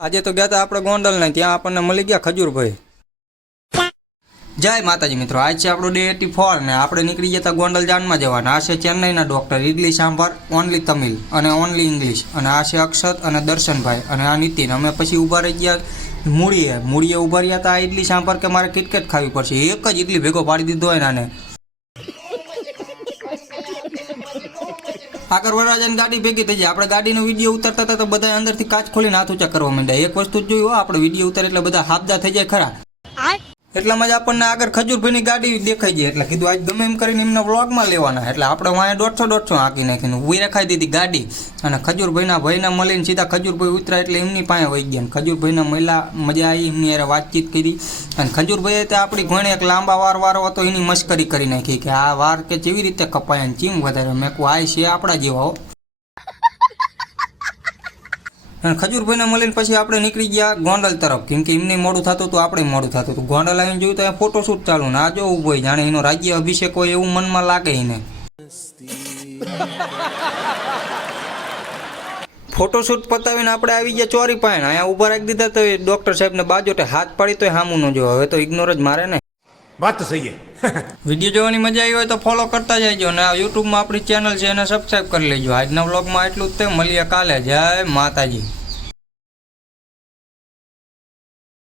આજે તો ગયા હતા આપણે ગોંડલ ને ત્યાં આપણને મળી ગયા ખજૂરભાઈ। જય માતાજી મિત્રો, આજ છે આપણો ડે 84 ને આપણે નીકળી ગયા હતા ગોંડલ જાનમાં જવાના। આ છે ચેન્નઈના ડોક્ટર ઇડલી સાંભાર ઓનલી તમિલ અને ઓનલી ઇંગ્લિશ, અને આ છે અક્ષત અને દર્શનભાઈ અને આ નીતિન। અમે પછી ઊભા રહી ગયા મૂળીએ ઊભા રહ્યા હતા। આ ઇડલી સાંભાર કે મારે કિટકેટ ખાવી પડશે, એક જ ઇડલી ભેગો પાડી દીધો હોય નાને। આગળ વરરાજાની ગાડી ભેગી થઈ જાય। આપણે ગાડીનો વિડીયો ઉતારતા હતા તો બધા અંદરથી કાચ ખોલીને હાથ ઊંચા કરવા માંડ્યા। એક વસ્તુ જ જોયું, આપણે વિડીયો ઉતારે એટલે બધા હાબદા થઈ જાય ખરા। એટલામાં જ આપણને આગળ ખજૂરભાઈની ગાડી દેખાઈ ગઈ એટલે કીધું આજ ગમે એમ કરીને એમના વ્લોગમાં લેવાના। એટલે આપણે વાંહે 150 હાંકી નાખીને ઊભી રખાઈ દીધી ગાડી, અને ખજૂરભાઈના ભાઈને મળીને સીધા ખજૂરભાઈ ઉતરા એટલે એમની પાસે વહી ગયા। ખજૂરભાઈના મજા આવી, એમની યારે વાતચીત કરી, અને ખજૂરભાઈએ તો આપણી ઘણી એક લાંબા વારો હતો એની મશ્કરી કરી નાખી કે આ વાર કે કેવી રીતે કપાય ને ચીમ વધારે। મેં કહું આ છે આપણા જેવા હો। અને ખજૂરભાઈને મળીને પછી આપણે નીકળી ગયા ગોંડલ તરફ, કેમ કે એમને મોડું થતું હતું, આપણે મોડું થતું હતું। ગોંડલ આવીને જોયું તો અહીંયા ફોટોશૂટ ચાલુ, ને આ જો ઊભો જાણે એનો રાજ્ય અભિષેક હોય એવું મનમાં લાગે એને। ફોટોશૂટ પતાવીને આપણે આવી ગયા ચોરી પાયણ, અહીંયા ઊભા રાખી દીધા તો ડોક્ટર સાહેબને બાજોટે હાથ પાડી તો સામું ન જોવે, હવે તો ઇગ્નોર જ મારે ને। વાત તો સહી છે। વિડીયો જોવાની મજા આવી હોય તો ફોલો કરતા જજો, અને આ યુટ્યુબમાં આપણી ચેનલ છે એને સબસ્ક્રાઈબ કરી લેજો। આજના વ્લોગમાં એટલું જ તે, મળીએ કાલે। જય માતાજી।